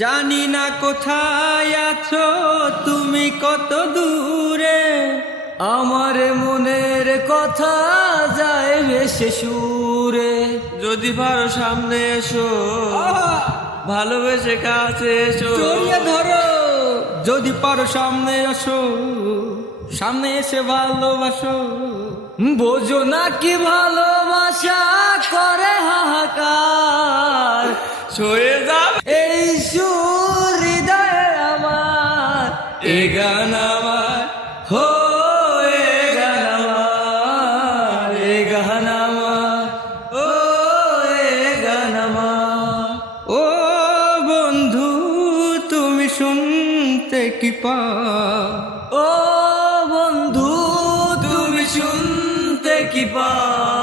জানি না কোথায় আছো তুমি, কত দূরে, আমার মনের কথা যায় ভেসে সুরে। যদি পারো সামনে এসো, ভালোবেসে কাছে এসো, জড়িয়ে ধরো। যদি পারো সামনে আসো, সামনে এসে ভালোবাসো। বোঝো না কি ভালোবাসা করে হাহাকার, ছয়ে যাবে এই সুর হৃদয়ে আমার, এ গান আমার, হো এ গান আমার, এ গান আমার, ও এ গান আমার। ও বন্ধু তুমি শুনতে কি পাও, ও বন্ধু তুমি শুনতে কি পাও,